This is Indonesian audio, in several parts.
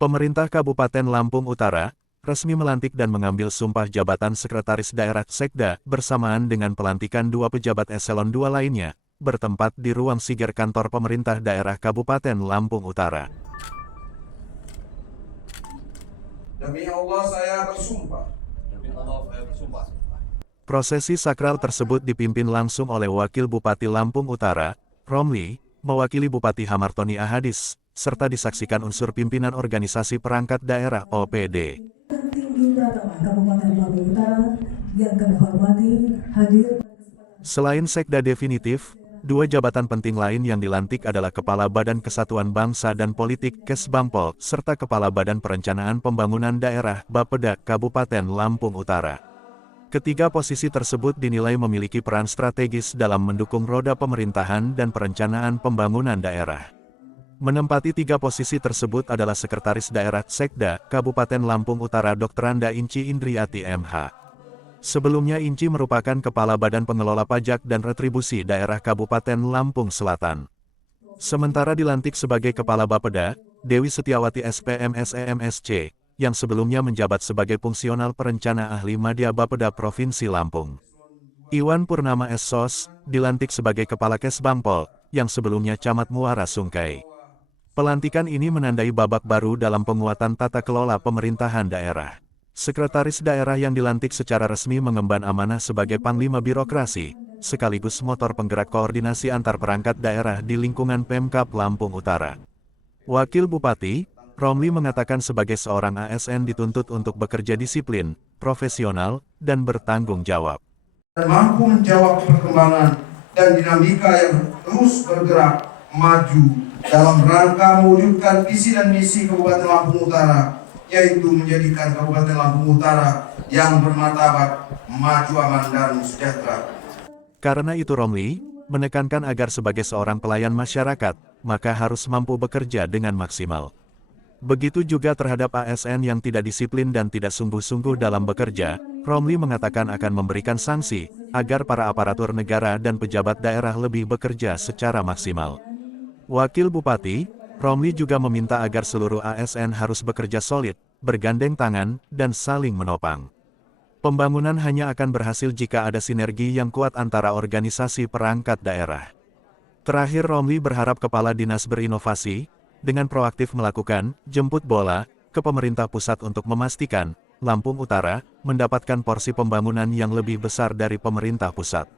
Pemerintah Kabupaten Lampung Utara resmi melantik dan mengambil sumpah jabatan Sekretaris Daerah Sekda bersamaan dengan pelantikan dua pejabat eselon 2 lainnya, bertempat di ruang Siger kantor pemerintah daerah Kabupaten Lampung Utara. Demi Allah saya bersumpah. Prosesi sakral tersebut dipimpin langsung oleh Wakil Bupati Lampung Utara, Romli, mewakili Bupati Hamartoni Ahadis, serta disaksikan unsur pimpinan organisasi perangkat daerah OPD. Selain Sekda definitif, dua jabatan penting lain yang dilantik adalah Kepala Badan Kesatuan Bangsa dan Politik Kesbangpol, serta Kepala Badan Perencanaan Pembangunan Daerah Bapeda Kabupaten Lampung Utara. Ketiga posisi tersebut dinilai memiliki peran strategis dalam mendukung roda pemerintahan dan perencanaan pembangunan daerah. Menempati tiga posisi tersebut adalah Sekretaris Daerah Sekda Kabupaten Lampung Utara Dr. Anda Inci Indriati MH. Sebelumnya Inci merupakan Kepala Badan Pengelola Pajak dan Retribusi Daerah Kabupaten Lampung Selatan. Sementara dilantik sebagai Kepala Bapeda, Dewi Setiawati SPM SEMSC, yang sebelumnya menjabat sebagai Fungsional Perencana Ahli Madya Bapeda Provinsi Lampung. Iwan Purnama SSOS, dilantik sebagai Kepala Kesbangpol, yang sebelumnya Camat Muara Sungkai. Pelantikan ini menandai babak baru dalam penguatan tata kelola pemerintahan daerah. Sekretaris daerah yang dilantik secara resmi mengemban amanah sebagai Panglima Birokrasi, sekaligus motor penggerak koordinasi antar perangkat daerah di lingkungan Pemkab Lampung Utara. Wakil Bupati, Romli mengatakan sebagai seorang ASN dituntut untuk bekerja disiplin, profesional, dan bertanggung jawab. Mampu menjawab perkembangan dan dinamika yang terus bergerak maju dalam rangka mewujudkan visi dan misi Kabupaten Lampung Utara, yaitu menjadikan Kabupaten Lampung Utara yang bermartabat, maju, aman, dan sejahtera. Karena itu Romli menekankan agar sebagai seorang pelayan masyarakat, maka harus mampu bekerja dengan maksimal. Begitu juga terhadap ASN yang tidak disiplin dan tidak sungguh-sungguh dalam bekerja, Romli mengatakan akan memberikan sanksi, agar para aparatur negara dan pejabat daerah lebih bekerja secara maksimal. Wakil Bupati, Romli juga meminta agar seluruh ASN harus bekerja solid, bergandeng tangan, dan saling menopang. Pembangunan hanya akan berhasil jika ada sinergi yang kuat antara organisasi perangkat daerah. Terakhir Romli berharap Kepala Dinas berinovasi, dengan proaktif melakukan jemput bola ke pemerintah pusat untuk memastikan Lampung Utara mendapatkan porsi pembangunan yang lebih besar dari pemerintah pusat.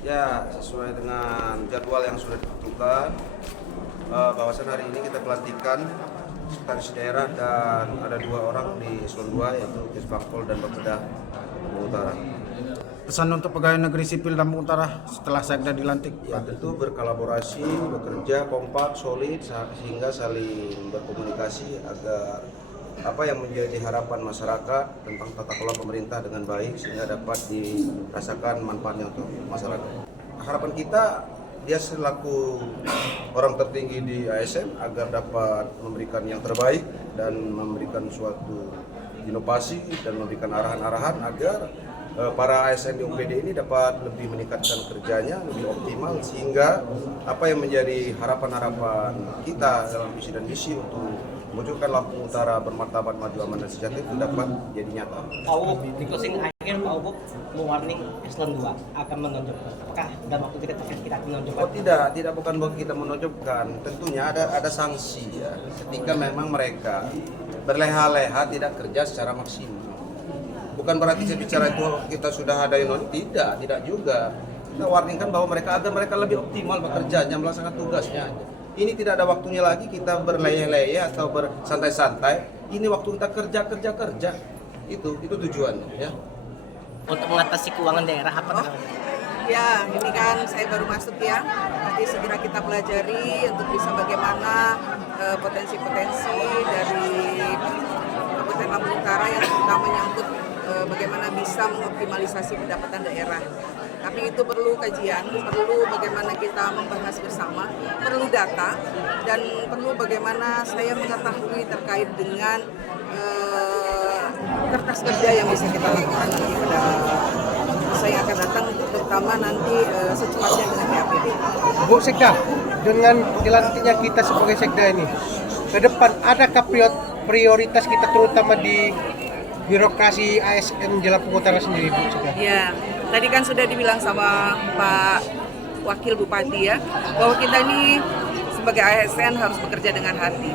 Ya, sesuai dengan jadwal yang sudah ditentukan, bahwasan hari ini kita pelantikan sekretaris daerah dan ada dua orang di eselon 2 yaitu Kesbangpol dan Bapeda Lampung Utara. Pesan untuk pegawai negeri sipil Lampung Utara setelah Sekda dilantik? Ya, tentu berkolaborasi, bekerja kompak, solid, sehingga saling berkomunikasi agar apa yang menjadi harapan masyarakat tentang tata kelola pemerintah dengan baik sehingga dapat dirasakan manfaatnya untuk masyarakat. Harapan kita dia selaku orang tertinggi di ASN agar dapat memberikan yang terbaik dan memberikan suatu inovasi dan memberikan arahan-arahan agar para ASN di OPD ini dapat lebih meningkatkan kerjanya, lebih optimal sehingga apa yang menjadi harapan-harapan kita dalam visi dan misi untuk mewujudkan Lampung Utara bermartabat, maju, aman, dan sejahtera itu dapat jadi nyata. Pak Ubuk, di closing akhir Pak Ubuk mewarning eselon 2 akan menonjolkan. Apakah dalam waktu dekat kita akan menonjolkan? Oh tidak bukan bahwa kita menonjolkan. Tentunya ada sanksi ya. Ketika memang mereka berleha-leha tidak kerja secara maksimal. Bukan berarti saya bicara itu kita sudah ada yang tidak juga. Kita warningkan bahwa agar mereka lebih optimal bekerjanya, melaksanakan tugasnya. Ini tidak ada waktunya lagi kita berleyeh-leyeh atau bersantai-santai. Ini waktu kita kerja. Itu tujuannya ya. Untuk mengatasi keuangan daerah apa? Ya, ini kan saya baru masuk ya. Nanti segera kita pelajari untuk bisa bagaimana potensi-potensi dari Kabupaten Lampung Utara yang terutama menyangkut bagaimana bisa mengoptimalisasi pendapatan daerah. Tapi itu perlu kajian, perlu bagaimana kita membahas bersama, perlu data, dan perlu bagaimana saya mengetahui terkait dengan kertas kerja yang bisa kita lakukan nanti pada masa yang akan datang untuk terutama nanti secepatnya dengan PAPD. Bu Sekda, dengan dilantiknya kita sebagai Sekda ini, ke depan adakah prioritas kita terutama di birokrasi ASN Jelapung Utara sendiri, Bu Sekda? Ya, tadi kan sudah dibilang sama Pak Wakil Bupati ya, bahwa kita ini sebagai ASN harus bekerja dengan hati.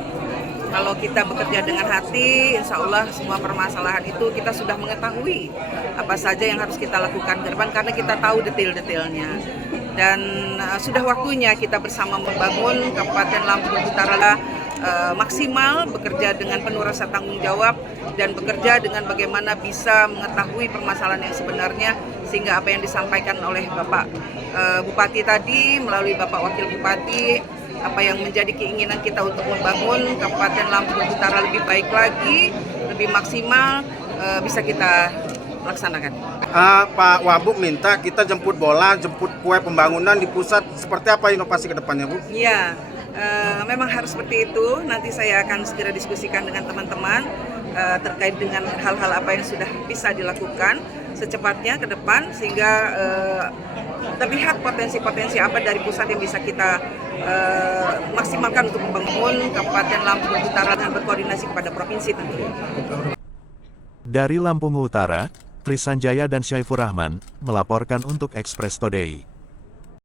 Kalau kita bekerja dengan hati, insya Allah semua permasalahan itu kita sudah mengetahui apa saja yang harus kita lakukan ke depan karena kita tahu detail-detailnya. Dan sudah waktunya kita bersama membangun Kabupaten Lampung Utara maksimal, bekerja dengan penuh rasa tanggung jawab dan bekerja dengan bagaimana bisa mengetahui permasalahan yang sebenarnya, sehingga apa yang disampaikan oleh Bapak Bupati tadi melalui Bapak Wakil Bupati, apa yang menjadi keinginan kita untuk membangun Kabupaten Lampung Utara lebih baik lagi, lebih maksimal, bisa kita laksanakan. Pak Wabuk minta kita jemput bola, jemput kue pembangunan di pusat. Seperti apa inovasi ke depannya, Bu? Iya, memang harus seperti itu. Nanti saya akan segera diskusikan dengan teman-teman terkait dengan hal-hal apa yang sudah bisa dilakukan secepatnya ke depan, sehingga terlihat potensi-potensi apa dari pusat yang bisa kita maksimalkan untuk membangun Kabupaten Lampung Utara dan berkoordinasi kepada provinsi tentunya. Dari Lampung Utara, Trisanjaya dan Syaifur Rahman melaporkan untuk Express Today.